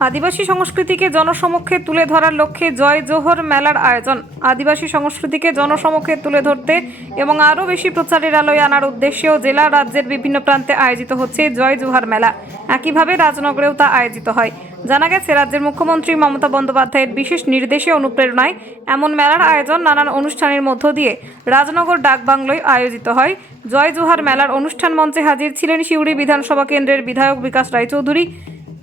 আদিবাসী সংস্কৃতিকে জনসমক্ষে তুলে ধরার লক্ষ্যে জয় জোহর মেলার আয়োজন। আদিবাসী সংস্কৃতিকে জনসমক্ষে তুলে ধরতে এবং আরও বেশি প্রচারের আলোয় আনার উদ্দেশ্যেও জেলা রাজ্যের বিভিন্ন প্রান্তে আয়োজিত হচ্ছে জয় জোহর মেলা। একইভাবে রাজনগরেও তা আয়োজিত হয়। জানা গেছে, রাজ্যের মুখ্যমন্ত্রী মমতা বন্দ্যোপাধ্যায়ের বিশেষ নির্দেশে অনুপ্রেরণায় এমন মেলার আয়োজন নানান অনুষ্ঠানের মধ্য দিয়ে রাজনগর ডাকবাংলোয় আয়োজিত হয়। জয় জোহর মেলার অনুষ্ঠান মঞ্চে হাজির ছিলেন সিউড়ি বিধানসভা কেন্দ্রের বিধায়ক বিকাশ রায়চৌধুরী,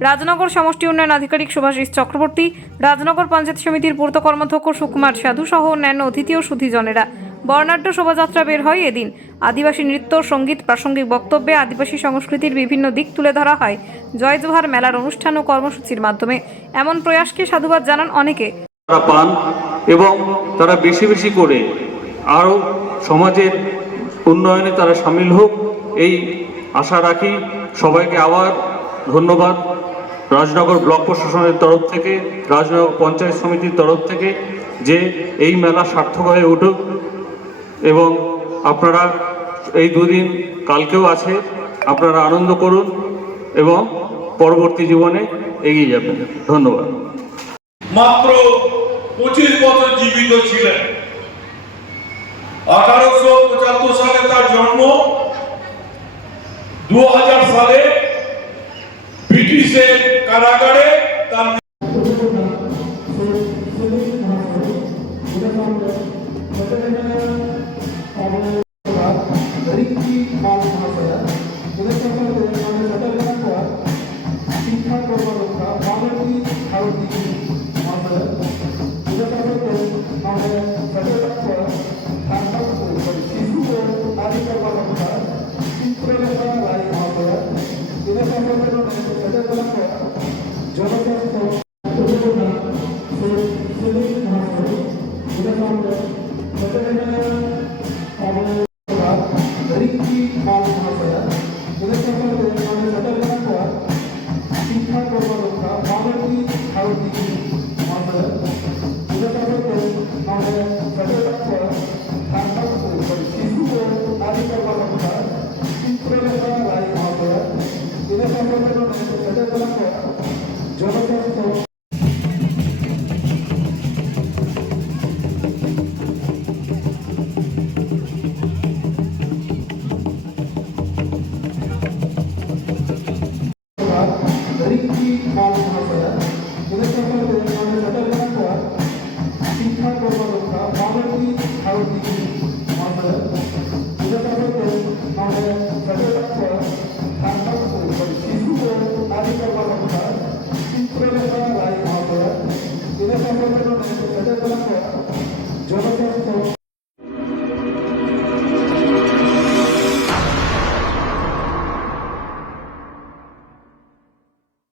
রাজনগর সমষ্টি উন্নয়ন আধিকারিক সুভাষিস চক্রবর্তী, রাজনগর পঞ্চায়েত সমিতির পূর্ত কর্মাধ্যক্ষ সুকুমার সাধু সহ অন্যান্য অতিথি ও সুধীজনেরা। বর্ণাঢ্য শোভাযাত্রা বের হয় এদিন। আদিবাসী নৃত্য, সঙ্গীত, প্রাসঙ্গিক বক্তব্যে আদিবাসী সংস্কৃতির বিভিন্ন দিক তুলে ধরা হয় জয় জোহর মেলার অনুষ্ঠান ও কর্মসূচির মাধ্যমে। এমন প্রয়াসকে সাধুবাদ জানান অনেকে। তারা পান এবং তারা বেশি বেশি করে আরও সমাজের উন্নয়নে তারা সামিল হোক, এই আশা রাখি। সবাইকে আবার ধন্যবাদ রাজনগর ব্লক প্রশাসনের তরফ থেকে, রাজনগর পঞ্চায়েত সমিতির তরফ থেকে, যে এই মেলা সার্থক হয়ে উঠুক এবং আপনারা এই দুদিন কালকেও আছে, আপনারা আনন্দ করুন এবং পরবর্তী জীবনে এগিয়ে যাবেন। ধন্যবাদ। মাত্র 25 বছর জীবিত ছিলেন। 1875 সালে তার জন্ম। 2000 সালে ব্রিটিশের কারাগারে তার